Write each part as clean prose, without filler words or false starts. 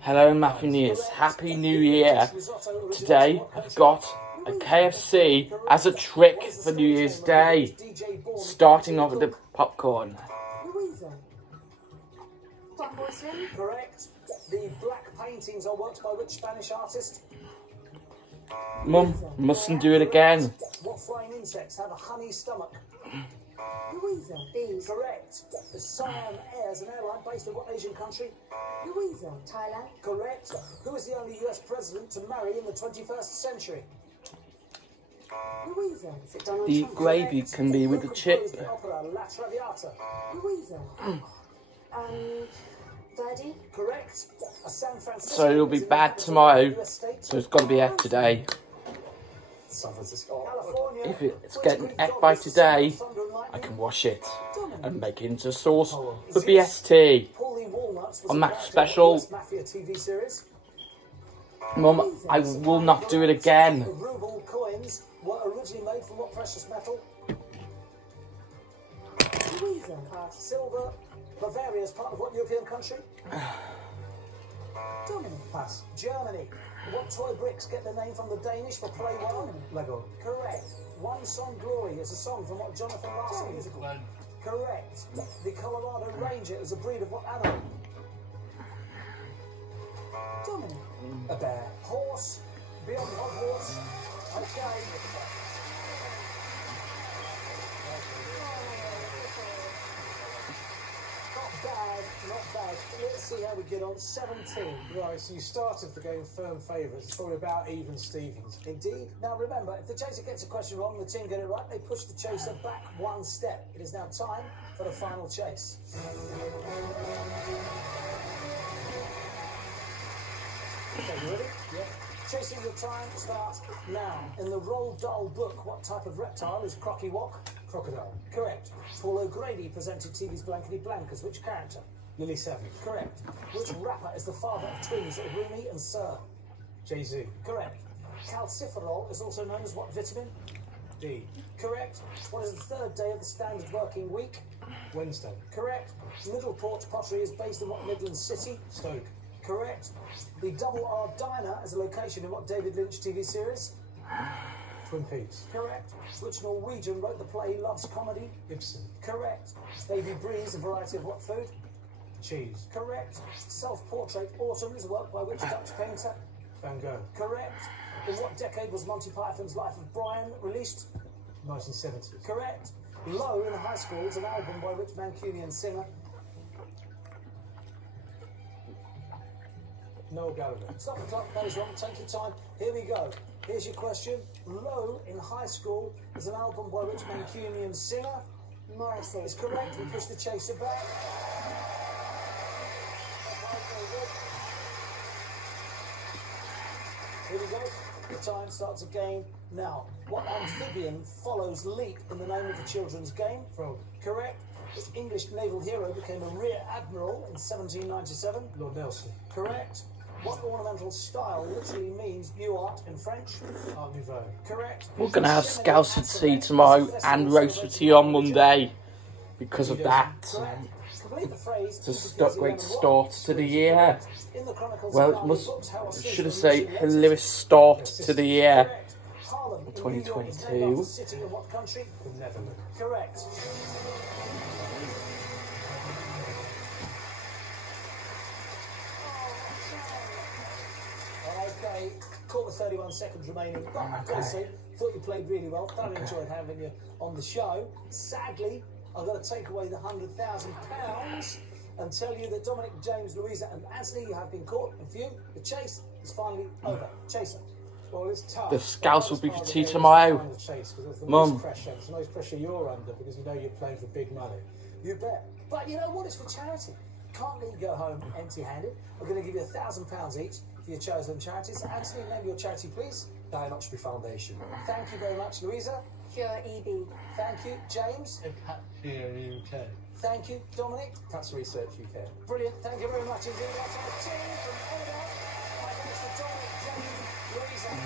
Hello Matthews, Happy New Year. Today I've got a KFC as a trick for New Year's Day. Starting off with the popcorn. Correct. The black paintings are worked by which Spanish artist? Mum, mustn't do it again. What flying insects have a honey stomach? Louisa. Bees. Correct. The Siam Air is an airline based in what Asian country? Louisa. Thailand. Correct. Who is the only US president to marry in the 21st century? Louisa. Is it Donald The Trump? gravy can be with the chip. The opera La Traviata? Louisa. Verdi. Correct. A San Francisco. So it'll be bad tomorrow, so it's got to be egg today. San Francisco. California. If it's getting egg by today, I can wash it and make it into sauce for BST on that special. Mum, I will not do it again. The ruble coins were originally made from what precious metal? Louisa. Silver. Bavaria is part of what European country? Dominic. Pass. Germany. What toy bricks get their name from the Danish for play well? Lego. Correct. One Song Glory is a song from what Jonathan Larson musical? Correct. The Colorado Ranger is a breed of what animal? Dominic. A bear. Horse. Beyond Hogwarts. Okay. Not bad. Let's see how we get on. 17. Right, so you started the game firm favourites. It's probably about even Stevens. Indeed. Now remember, if the chaser gets a question wrong, the team get it right, they push the chaser back one step. It is now time for the final chase. Okay, you ready? Yeah. Chasing your time starts now. In the Roald Dahl book, what type of reptile is Crocky Wok? Crocodile. Correct. Paul O'Grady presented TV's Blankety Blank as which character? Lily Savage. Correct. Which rapper is the father of twins Rumi and Sir? Jay-Z. Correct. Calciferol is also known as what vitamin? D. Correct. What is the third day of the standard working week? Wednesday. Correct. Middleport Pottery is based in what Midland city? Stoke. Correct. The Double R Diner is a location in what David Lynch TV series? Twin Peaks. Correct. Which Norwegian wrote the play Love's Comedy? Ibsen. Correct. Baby Breeze, a variety of what food? Cheese. Correct. Self-portrait Autumn is a work by which Dutch painter? Van Gogh. Correct. In what decade was Monty Python's Life of Brian released? 1970s. Correct. Low in High School is an album by which Mancunian singer? Noel Gallagher. Stop the clock, that is wrong, take your time. Here we go. Here's your question. Low in High School is an album by which Mancunian singer? Morrissey. Is correct. We push the chaser back. Here we go. The time starts again now. What amphibian follows Leap in the name of the children's game? Frog. Correct. This English naval hero became a rear admiral in 1797? Lord Nelson. Correct. What ornamental style literally means new art in French? Art Nouveau. Correct. We're going to have scouce for tea tomorrow and roast for tea on Monday because of that. Correct. Complete the phrase. It's a great start to the year. In the Chronicles Well, of it must, Books, how a should have citizen said lives- hilarious start to the year. Correct. Harlem in New York is named 2022. after the city of what country? The Netherlands. Correct. Okay, caught with 31 seconds remaining. But I've got to say, thought you played really well. Thoroughly enjoyed having you on the show. Sadly, I've got to take away the £100,000 and tell you that Dominic, James, Louisa and Anthony, you have been caught. And for you, the chase is finally over. Chaser. Well, it's tough. The scouts will be for tea tomorrow. Mum. It's the most pressure you're under because you know you're playing for big money. You bet. But you know what? It's for charity. Can't let you go home empty-handed. We're going to give you £1,000 each for your chosen charities. Anthony, name your charity, please. Diane Oxby Foundation. Thank you very much, Louisa. Pure EB. Thank you, James. UK. Thank you, Dominic. Cancer Research UK. Brilliant. Thank you very much indeed. That's our team from Oliver. My thanks to Dominic, James, Louisa, and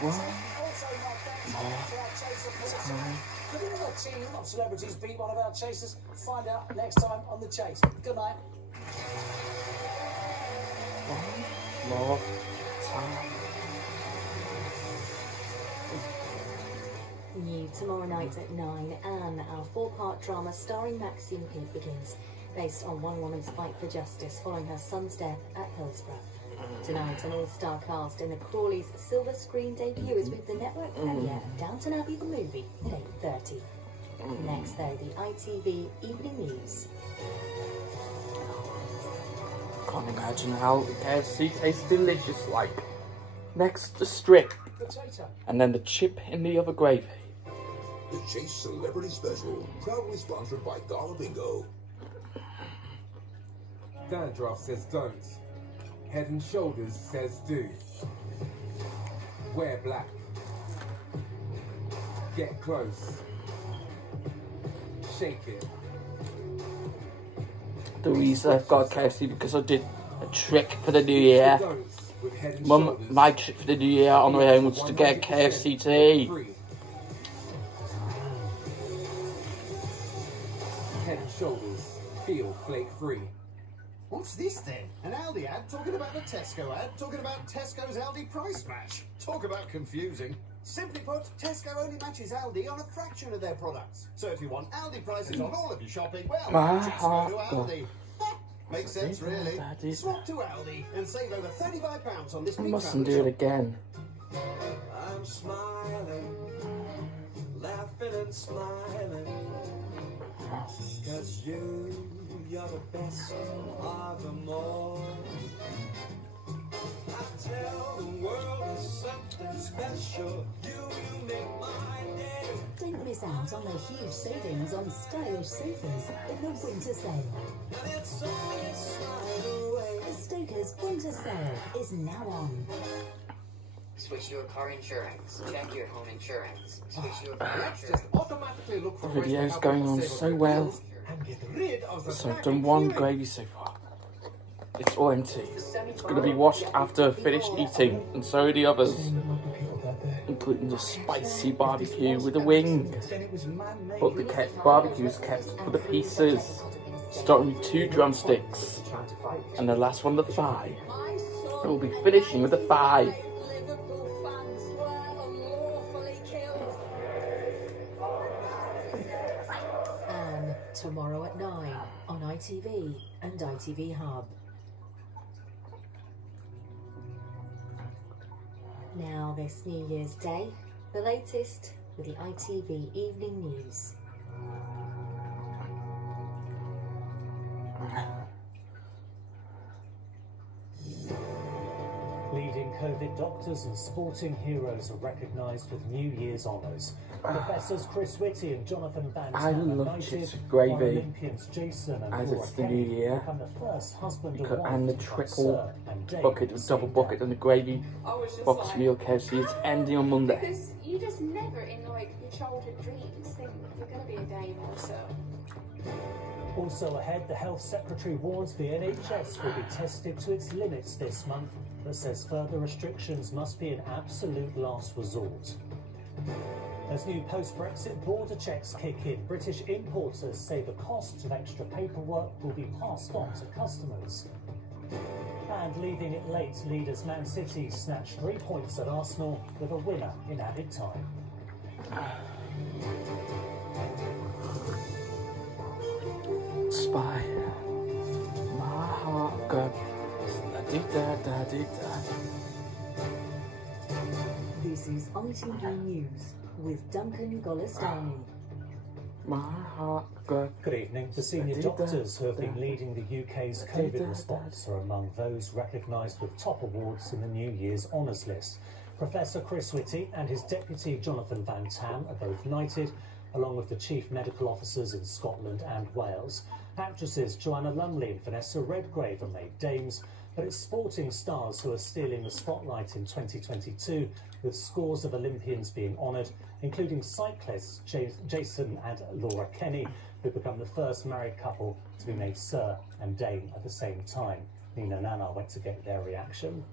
Anthony. Also, my thanks to our chaser, Paul. Could another team of celebrities beat one of our chasers? Find out next time on The Chase. Good night. more time. New tomorrow night at 9, Anne, our 4-part drama starring Maxine Peake begins, based on one woman's fight for justice following her son's death at Hillsborough. Tonight, an all-star cast in the Crawleys' silver screen debut is with the network premiere of Downton Abbey the movie at 8:30. Next, though, the ITV Evening News. Can't imagine how the KFC tastes delicious like. Next, the strip. Potato. And then the chip in the other gravy. The Chase Celebrity Special, proudly sponsored by Gala Bingo. Dandruff says don't. Head and Shoulders says do. Wear black. Get close. Shake it. The reason I've got KFC because I did a trick for the new year. Mum, my trick for the new year on the way home was to get KFC to eat. Head and Shoulders feel flake free. What's this then? An Aldi ad talking about the Tesco ad, talking about Tesco's Aldi price match. Talk about confusing. Simply put, Tesco only matches Aldi on a fraction of their products. So if you want Aldi prices on all of your shopping, well, just go to Aldi. Makes sense, really. Swap to Aldi and save over £35 on this I big mustn't family do it again. I'm smiling, laughing and smiling, 'cause you're the best of them all. I tell the world it's something special. You make my day. Don't miss out on the huge savings on stylish sofas in the winter sale. And it's only a slide away. The Stoker's winter sale is now on. Switch your car insurance. Check your home insurance. Switch your car Let's insurance. just automatically look for The video's going on so well. and get rid of the So I've black done and one fury. gravy so far. It's all empty. It's going to be washed after I finish eating, and so are the others, including the spicy barbecue with the wing. But the barbecue is kept for the pieces, starting with 2 drumsticks, and the last one the thigh. And we'll be finishing with the thigh. And tomorrow at 9 on ITV and ITV Hub. Now this New Year's Day, the latest with the ITV Evening News. Leading COVID doctors and sporting heroes are recognised with New Year's honours. Professors Chris Whitty and Jonathan Van I Tam love knighted, chips and while gravy, Olympians Jason and as Laura it's the Kenny new year, become the first husband and wife and the to become triple Sir and Dame bucket, the the same double day. bucket, and the gravy box meal KFC. It's ending on Monday. Because you just never in like your childhood dreams think you're going to be a Dame or so. Also ahead, the Health Secretary warns the NHS will be tested to its limits this month, but says further restrictions must be an absolute last resort. As new post-Brexit border checks kick in, British importers say the cost of extra paperwork will be passed on to customers. And leaving it late, leaders Man City snatched 3 points at Arsenal with a winner in added time. Spy. My heart goes da-dee-da-da-dee-da. This is ITV News with Duncan Golestani. My heart goes. Good evening. The senior doctors who have been leading the UK's COVID response are among those recognised with top awards in the New Year's honours list. Professor Chris Whitty and his deputy Jonathan Van Tam are both knighted, along with the chief medical officers in Scotland and Wales. Actresses Joanna Lumley and Vanessa Redgrave are made dames, but it's sporting stars who are stealing the spotlight in 2022, with scores of Olympians being honoured, including cyclists Jason and Laura Kenny, who become the first married couple to be made Sir and Dame at the same time. Nina Nana went to get their reaction.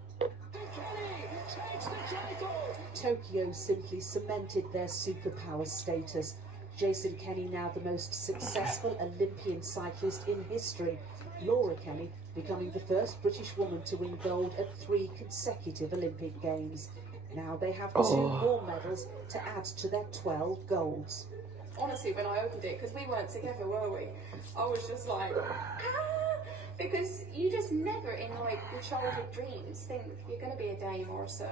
Tokyo simply cemented their superpower status. Jason Kenny now the most successful Olympian cyclist in history. Laura Kenny becoming the first British woman to win gold at 3 consecutive Olympic Games. Now they have 2 more medals to add to their 12 golds. Honestly, when I opened it, because we weren't together, were we? I was just like, because you just never in like your childhood dreams think you're going to be a dame or a sir.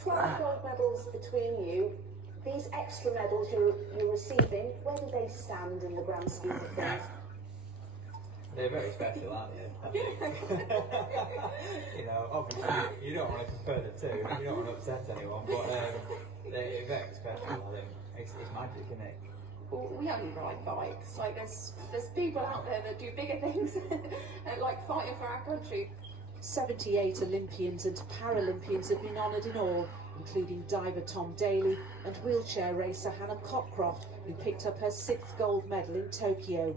12 gold medals between you. These extra medals you're receiving, where do they stand in the grand scheme of things? They're very special, aren't they? You know, obviously you don't want to compare the two. You don't want to upset anyone, but they're very special. I think it's magic, isn't it? Well, we only ride bikes. Like there's people out there that do bigger things, like fighting for our country. 78 Olympians and Paralympians have been honoured in all, including diver Tom Daly and wheelchair racer Hannah Cockcroft, who picked up her 6th gold medal in Tokyo.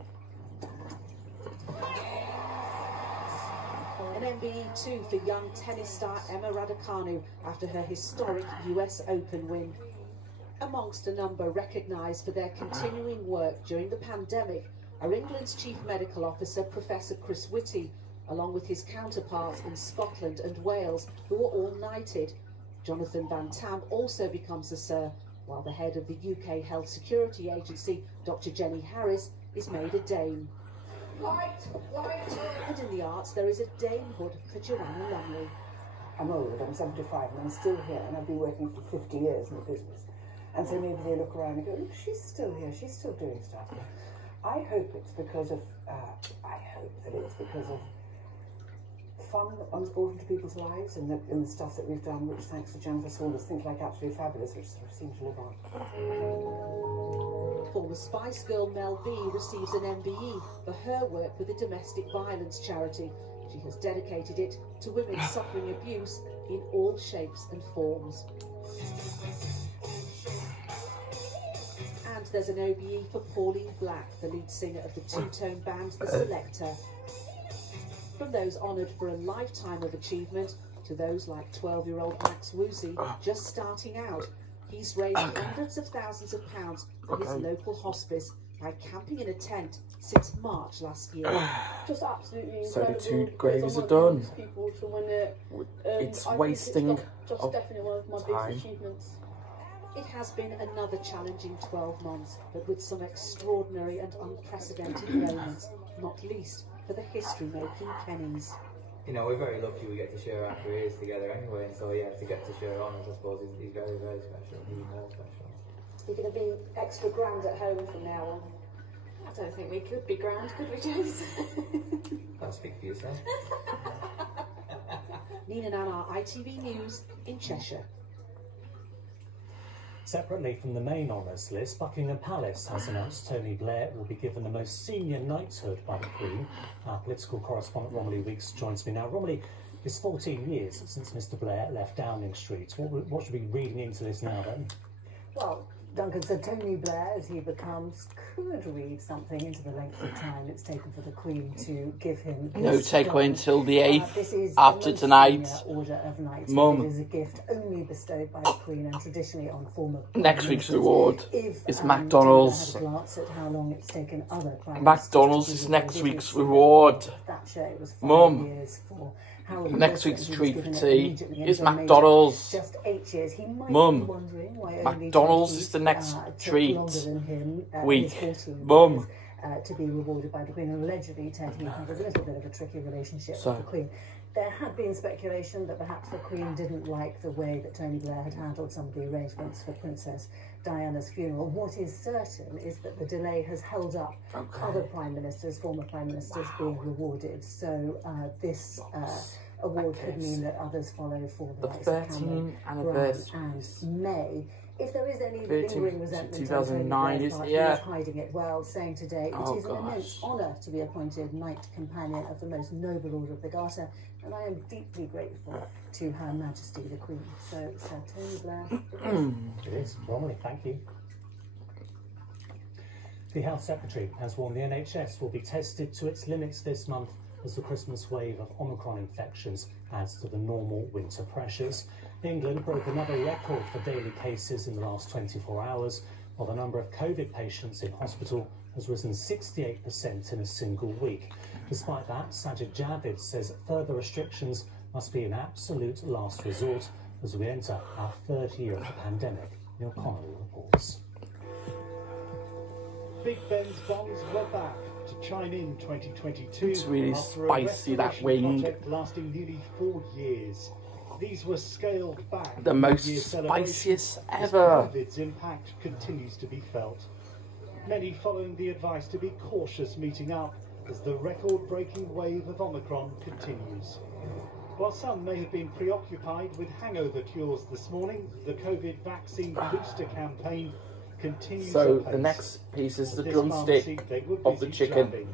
An MBE too for young tennis star Emma Raducanu after her historic US Open win. Amongst a number recognised for their continuing work during the pandemic are England's Chief Medical Officer Professor Chris Whitty, along with his counterparts in Scotland and Wales, who were all knighted. Jonathan Van Tam also becomes a Sir, while the head of the UK Health Security Agency, Dr Jenny Harris, is made a Dame. And in the arts, there is a damehood for Joanna Lumley. I'm old, I'm 75 and I'm still here, and I've been working for 50 years in the business. And so maybe they look around and go, look, she's still here, she's still doing stuff. I hope it's because of, fun that one's brought into people's lives and the stuff that we've done, which thanks to Jennifer Saunders, Think Like Absolutely Fabulous, which sort of seems to live on. Former Spice Girl Mel V receives an MBE for her work with a domestic violence charity. She has dedicated it to women suffering abuse in all shapes and forms. And there's an OBE for Pauline Black, the lead singer of the two-tone band The Selector. From those honoured for a lifetime of achievement to those like 12-year-old Max Woozy just starting out, he's raised hundreds of thousands of pounds for his local hospice by camping in a tent since March last year. Just absolutely So the incredible. 2 graves are done. People to win it. It's I wasting think it's just definitely one of my biggest achievements. It has been another challenging 12 months, but with some extraordinary and unprecedented moments, not least for the history-making Kennys. You know, we're very lucky we get to share our careers together anyway, and so yeah, to get to share honours, I suppose, is very, very special. Even more special. You're going to be extra grand at home from now on. I don't think we could be grand, could we, James? I'll speak for yourself. Nina Nannar, ITV News in Cheshire. Separately from the main honours list, Buckingham Palace has announced Tony Blair will be given the most senior knighthood by the Queen. Our political correspondent Romilly Weeks joins me now. Romilly, it's 14 years since Mr Blair left Downing Street. What should we be reading into this now then? Well, Duncan said Tony Blair, as he becomes, could read something into the length of time it's taken for the Queen to give him. No takeaway until the 8th after tonight. Order of Knight. Mum. It is a gift only bestowed by the Queen and traditionally on former. Next week's reward is McDonald's. Had a glance at how long it's taken other McDonald's is next week's reward. Mum. Next week's treat for tea is McDonald's. Just 8 years. He might Mum. be wondering why McDonald's is the next treat. Week. Him, Mum. To be rewarded by the Queen, and allegedly Tony had a little bit of a tricky relationship with the Queen. There had been speculation that perhaps the Queen didn't like the way that Tony Blair had handled some of the arrangements for Princess Diana's funeral. What is certain is that the delay has held up other Prime Ministers, former Prime Ministers being rewarded. So this award could mean that others follow for the likes of Cameron, Brown and May. If there is any lingering resentment, 2009 is he is hiding it well, saying today it is an immense honour to be appointed Knight Companion of the Most Noble Order of the Garter, and I am deeply grateful to Her Majesty the Queen. So, Sir Tony Blair. It is. Romilly, thank you. The Health Secretary has warned the NHS will be tested to its limits this month as the Christmas wave of Omicron infections adds to the normal winter pressures. England broke another record for daily cases in the last 24 hours, while the number of COVID patients in hospital has risen 68% in a single week. Despite that, Sajid Javid says further restrictions must be an absolute last resort as we enter our third year of the pandemic. Neil Connolly reports. Big Ben's bonds were back to chime in 2022. It's really spicy, that wing. Lasting nearly 4 years. These were scaled back. The most spiciest ever. COVID's impact continues to be felt. Many following the advice to be cautious meeting up as the record-breaking wave of Omicron continues. While some may have been preoccupied with hangover cures this morning, the COVID vaccine booster campaign continues. So the next piece is the drumstick of the chicken,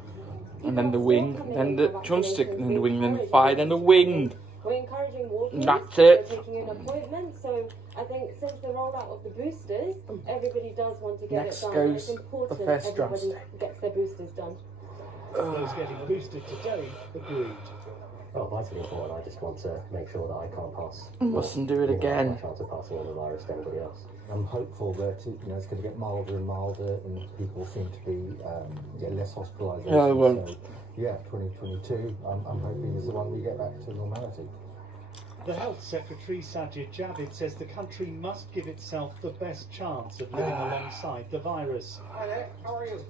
and then the wing, then the drumstick, and then the wing, then the thigh, then the wing. We're encouraging walking. That's it. We're taking an appointment, so I think since the rollout of the boosters, everybody does want to get Next it done. goes it's important the first everybody drumstick. gets their boosters done. Those getting boosted today agreed. Well, vitally important. I just want to make sure that I can't pass. Mustn't do it again. My chance of passing on the virus to anybody else. I'm hopeful that it's going to get milder and milder, and people seem to be get less hospitalisation. Yeah, I won't. So, yeah, 2022. I'm hoping is the one we get back to normality. The Health Secretary Sajid Javid says the country must give itself the best chance of living alongside the virus. Hi there, how are you?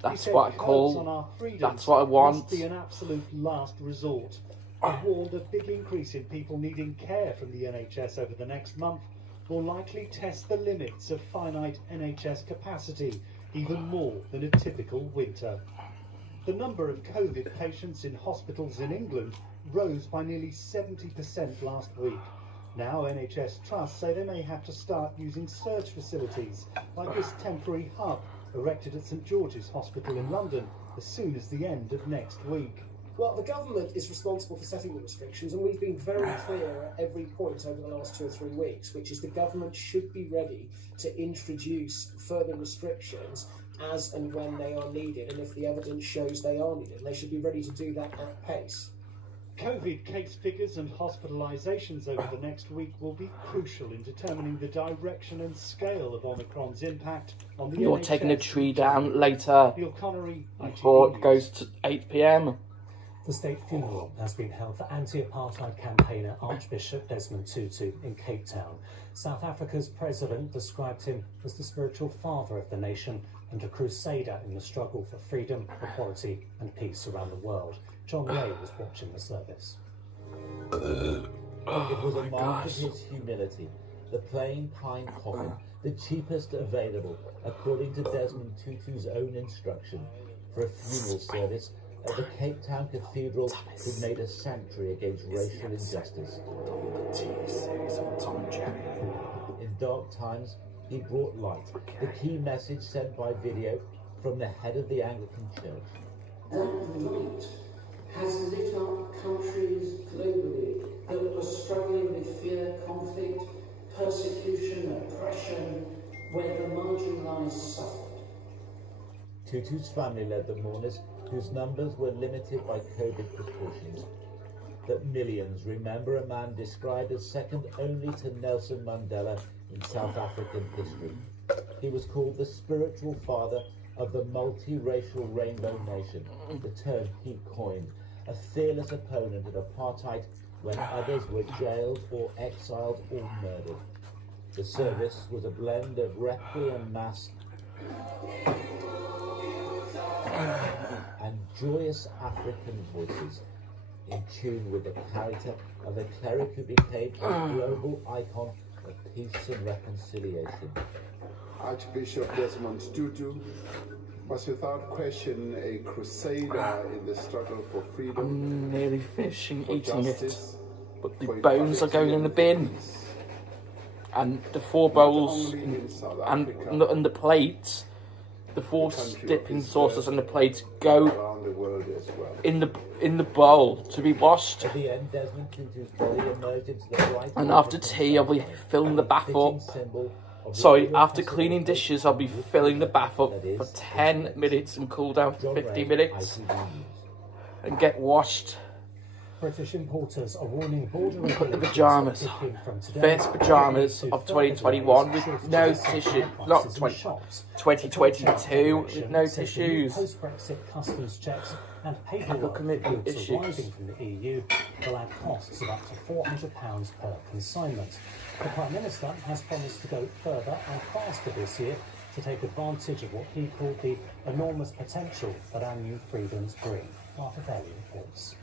That's what I call. That's what I want. Must be an absolute last resort. He warned a big increase in people needing care from the NHS over the next month will likely test the limits of finite NHS capacity, even more than a typical winter. The number of COVID patients in hospitals in England rose by nearly 70% last week. Now NHS trusts say they may have to start using surge facilities, like this temporary hub erected at St George's Hospital in London as soon as the end of next week. Well, the government is responsible for setting the restrictions, and we've been very clear at every point over the last 2 or 3 weeks, which is the government should be ready to introduce further restrictions as and when they are needed, and if the evidence shows they are needed, and they should be ready to do that at pace. COVID case figures and hospitalisations over the next week will be crucial in determining the direction and scale of Omicron's impact on the You're NHS. taking a tree down later Neil Connery, before it goes to 8 p.m. The state funeral has been held for anti-apartheid campaigner Archbishop Desmond Tutu in Cape Town. South Africa's president described him as the spiritual father of the nation and a crusader in the struggle for freedom, equality and peace around the world. John Ray was watching the service. It was a mark of his humility. The plain pine coffin, the cheapest available, according to Desmond Tutu's own instruction, for a funeral service at the Cape Town Cathedral, who made a sanctuary against racial injustice. In dark times, he brought light, the key message sent by video from the head of the Anglican Church. That light has lit up countries globally that were struggling with fear, conflict, persecution, oppression, where the marginalised suffered. Tutu's family led the mourners, whose numbers were limited by COVID precautions. That millions remember a man described as second only to Nelson Mandela in South African history. He was called the spiritual father of the multiracial rainbow nation, the term he coined, a fearless opponent of apartheid when others were jailed or exiled or murdered. The service was a blend of requiem mass and joyous African voices, in tune with the character of a cleric who became a global icon of peace and reconciliation. Archbishop Desmond Tutu was without question a crusader in the struggle for freedom. I'm nearly finishing eating it, but the bones are going in the bin. And the 4 bowls and the plates, the 4 dipping sauces and the plates go in the bowl to be washed. At the end, Desmond Tutu's body emerged into the bright. And after tea, I'll be filling the bath up. Sorry, after cleaning dishes, I'll be filling the bath up for 10 minutes and cool down for 50 minutes and get washed. British importers are warning border Put the pyjamas on. First pyjamas of 2021 with no tissue. Not 2022 with no tissues. Post-Brexit customs checks and paperwork goods arriving from the EU will add costs of up to £400 per consignment. The Prime Minister has promised to go further and faster this year to take advantage of what he called the enormous potential that our new freedoms bring. Martha Bailey reports.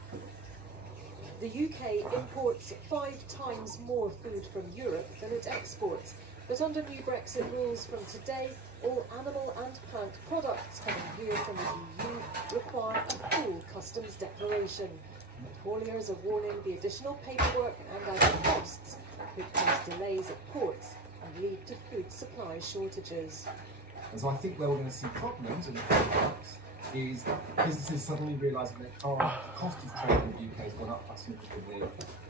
The UK imports 5 times more food from Europe than it exports, but under new Brexit rules from today, all animal and plant products coming here from the EU require a full customs declaration. Hauliers are warning the additional paperwork and other costs could cause delays at ports and lead to food supply shortages. And so I think where we're going to see problems in the products is that businesses suddenly realising that the cost of trade in the UK has gone up quite significantly,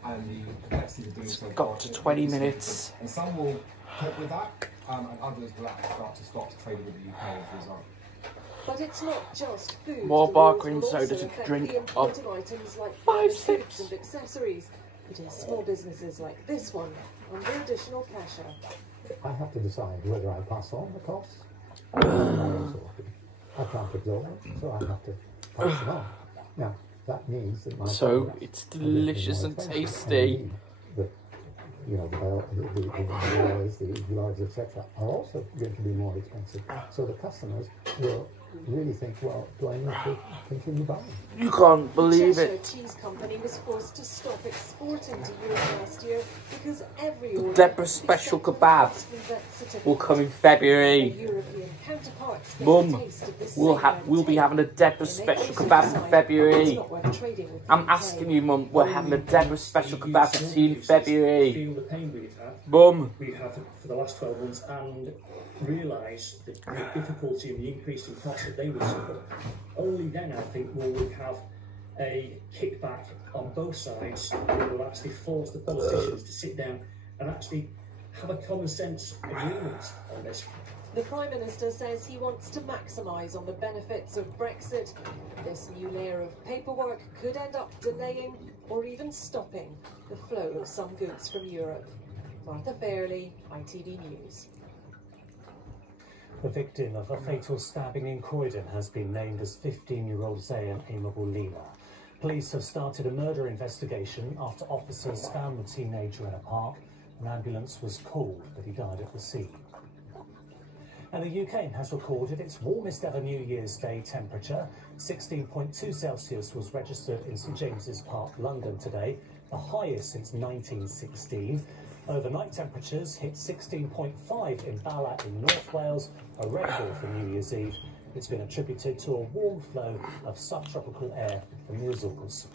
and the complexities of doing so. Got to 20 minutes. And some will cope with that, and others will actually start to trade with the UK as a result. But it's not just food. More bar cream soda to drink of items like 5 sips and accessories, putting small businesses like this one under additional pressure. I have to decide whether I pass on the costs. I can't absorb it, so I have to pass them on. Now, that means that my it's delicious and tasty. The wares, the gloves, etc., are also going to be more expensive. So the customers will really think, well, do I need to continue buying? You can't believe the it. Cheese company was forced to stop exporting to Europe last year because every The Deborah special kebab will come in February. Mum, we'll be having a Deborah special kebab in February. I'm asking you, Mum, we're having a Deborah special kebab in February. Feel the pain we've had. Mum. We've had for the last 12 months and realise the difficulty and the increase in costs that they would suffer. Only then, I think, will we have a kickback on both sides that will actually force the politicians to sit down and actually have a common sense agreement on this. The Prime Minister says he wants to maximise on the benefits of Brexit. This new layer of paperwork could end up delaying or even stopping the flow of some goods from Europe. Martha Fairley, ITV News. The victim of a fatal stabbing in Croydon has been named as 15-year-old Zayn Amable-Lima. Police have started a murder investigation after officers found the teenager in a park. An ambulance was called, but he died at the scene. And the UK has recorded its warmest ever New Year's Day temperature. 16.2 Celsius was registered in St James's Park, London today, the highest since 1916. Overnight temperatures hit 16.5 in Bala in North Wales, a record for New Year's Eve. It's been attributed to a warm flow of subtropical air from the Azores.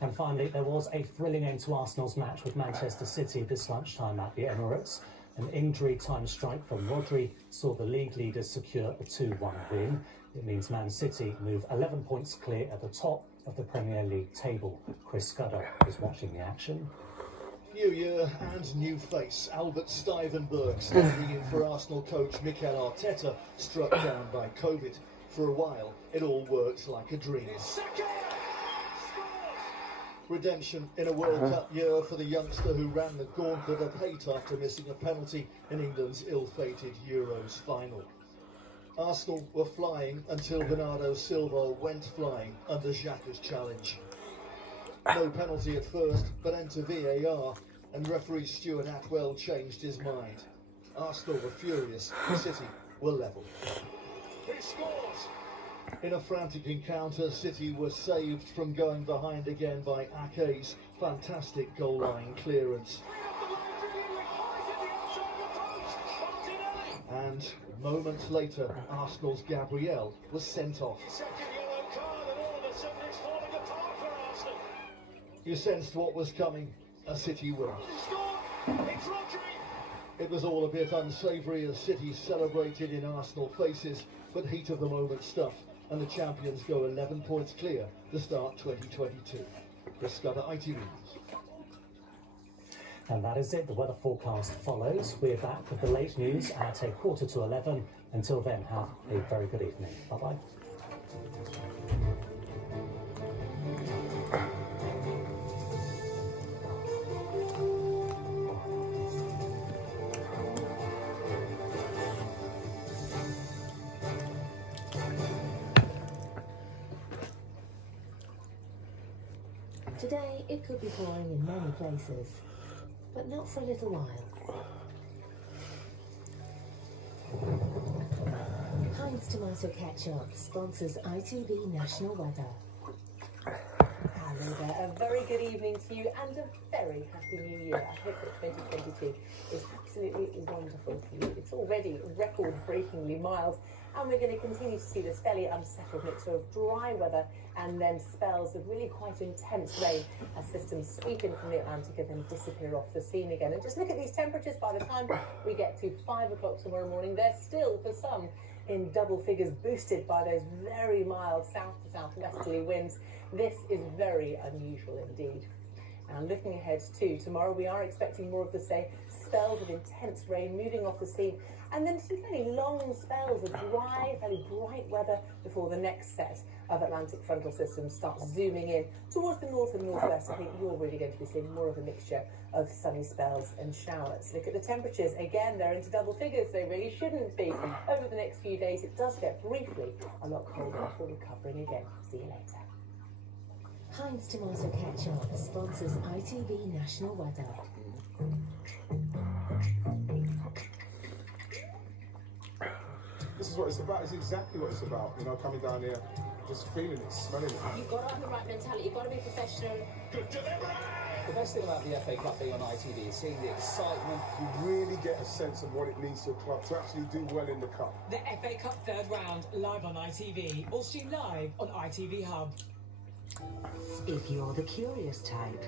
And finally, there was a thrilling end to Arsenal's match with Manchester City this lunchtime at the Emirates. An injury time strike from Rodri saw the league leaders secure a 2-1 win. It means Man City move 11 points clear at the top of the Premier League table. Chris Scudder is watching the action. New year and new face. Albert Stuyvenberg standing in for Arsenal coach Mikel Arteta, struck down by COVID. For a while, it all worked like a dream. Redemption in a World Cup year for the youngster who ran the gauntlet of hate after missing a penalty in England's ill-fated Euros final. Arsenal were flying until Bernardo Silva went flying under Xhaka's challenge. No penalty at first, but enter VAR, and referee Stuart Atwell changed his mind. Arsenal were furious, City were level. He scores! In a frantic encounter, City were saved from going behind again by Ake's fantastic goal line clearance. And moments later, Arsenal's Gabriel was sent off. You sensed what was coming, a City win. It was all a bit unsavoury as City celebrated in Arsenal faces, but heat of the moment stuff, and the champions go 11 points clear to start 2022. Chris Scudder, ITV News. And that is it. The weather forecast follows. We're back with the late news at 11:15. Until then, have a very good evening. Bye-bye. Today, it could be pouring in many places, but not for a little while. Heinz Tomato Ketchup sponsors ITV National Weather. Hello there, a very good evening to you and a very happy new year. I hope that 2022 is absolutely wonderful for you. It's already record-breakingly mild, and we're going to continue to see this fairly unsettled mixture of dry weather and then spells of really quite intense rain as systems sweep in from the Atlantic and then disappear off the scene again. And just look at these temperatures. By the time we get to 5 o'clock tomorrow morning, they're still, for some, in double figures, boosted by those very mild south to southwesterly winds. This is very unusual indeed. Now, looking ahead to tomorrow, we are expecting more of the same spells of intense rain moving off the scene, and then some fairly long spells of dry, fairly bright weather before the next set of Atlantic frontal systems start zooming in towards the north and northwest. I think you're really going to be seeing more of a mixture of sunny spells and showers. Look at the temperatures. Again, they're into double figures. They really shouldn't be. Over the next few days, it does get briefly a lot colder before recovering again. See you later. Heinz Tomato Ketchup sponsors ITV National Weather. This is what it's about. It's exactly what it's about. You know, coming down here, just feeling it, smelling it. You've got to have the right mentality. You've got to be professional. Good delivery! The best thing about the FA Cup being on ITV is seeing the excitement. You really get a sense of what it means to a club to actually do well in the cup. The FA Cup third round, live on ITV. All streamed live on ITV Hub. If you're the curious type,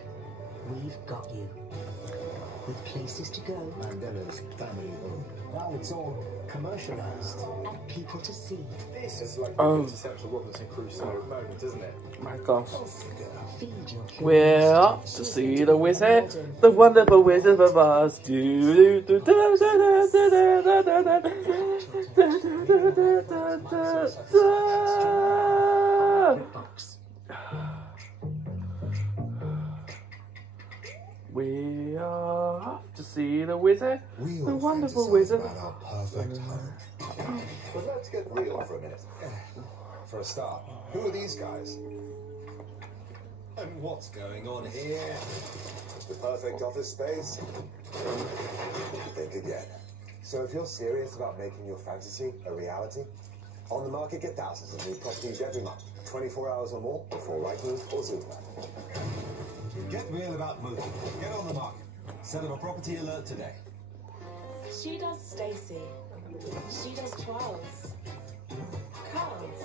we've got you. With places to go. Mandela's family home. Now it's all commercialised. And people to see. This is like the quintessential Robinson Crusoe moment, isn't it? My gosh. We're up to see the wizard, the wonderful Wizard of Oz. We are off to see the wizard, the wonderful Wizard. Our perfect home. But let's get real for a minute. For a start, who are these guys? And what's going on here? The perfect office space? Think again. So if you're serious about making your fantasy a reality, on the market get thousands of new properties every month. 24 hours or more before Rightmove or Zoopla. Get real about moving. Get on the market. Set up a property alert today. She does Stacey. She does trials. Cards.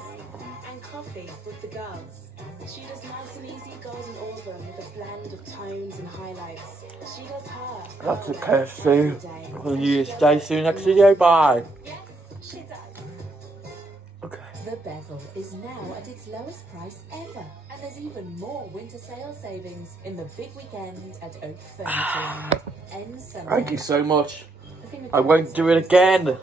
And coffee with the girls. She does nice and easy golden auburn with a blend of tones and highlights. She does her. That's a KFC. On New Year's Day soon next video. Bye. Yes, she does. The Bevel is now at its lowest price ever, and there's even more winter sale savings in the big weekend at Oak Furniture. Ends Sunday. Thank you so much. I won't do it again.